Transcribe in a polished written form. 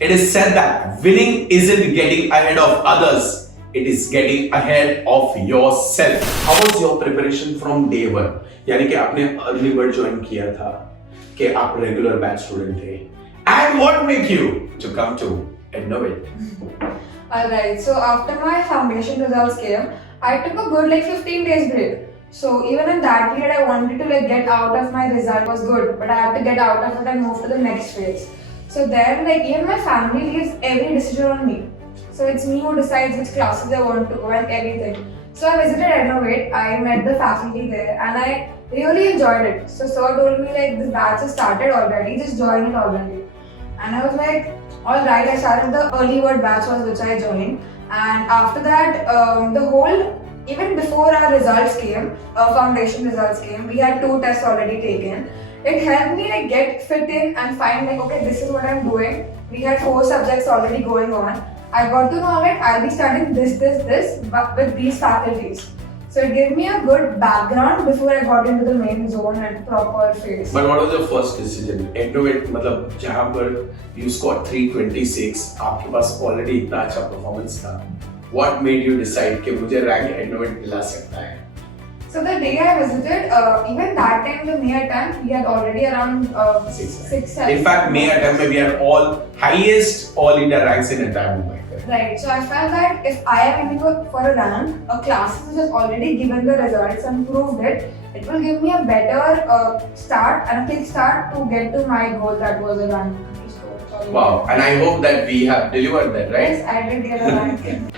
It is said that winning isn't getting ahead of others, it is getting ahead of yourself. How was your preparation from day one? यानी कि आपने early bird join किया था, कि आप regular batch student थे. And what made you to come to Ednovate? Alright, so after my foundation results came, I took a good 15 days break. So even in that period, I wanted to get out of my result was good, but I had to get out of it and move to the next phase. So then even my family leaves every decision on me. So it's me who decides which classes I want to go and everything. So I visited Ednovate, I met the faculty there and I really enjoyed it. So sir told me this batch has started already, just join it already. And I was alright, I started the early bird batch was which I joined. And after that, even before our results came, foundation results came, we had 2 tests already taken. It helped me get fit in and find okay, this is what I'm doing. We had 4 subjects already going on. I got to know I'll be studying this, but with these faculties. So it gave me a good background before I got into the main zone and proper phase. But what was your first decision? Ednovate, मतलब जहाँ पर you scored 326, आपके पास already इतना अच्छा performance था. What made you decide कि मुझे rank Ednovate दिला सकता है? So the day I visited, even that time the May attempt, we had already around 6-7. In fact, May attempt में we had all highest all India ranks in entire Mumbai. Right. So I felt that if I am aiming for a rank, a class which has already given the results and proved it, it will give me a better start and a quick start to get to my goal that was a rank. Wow. And I hope that we have delivered that, right? Yes, I did get a rank.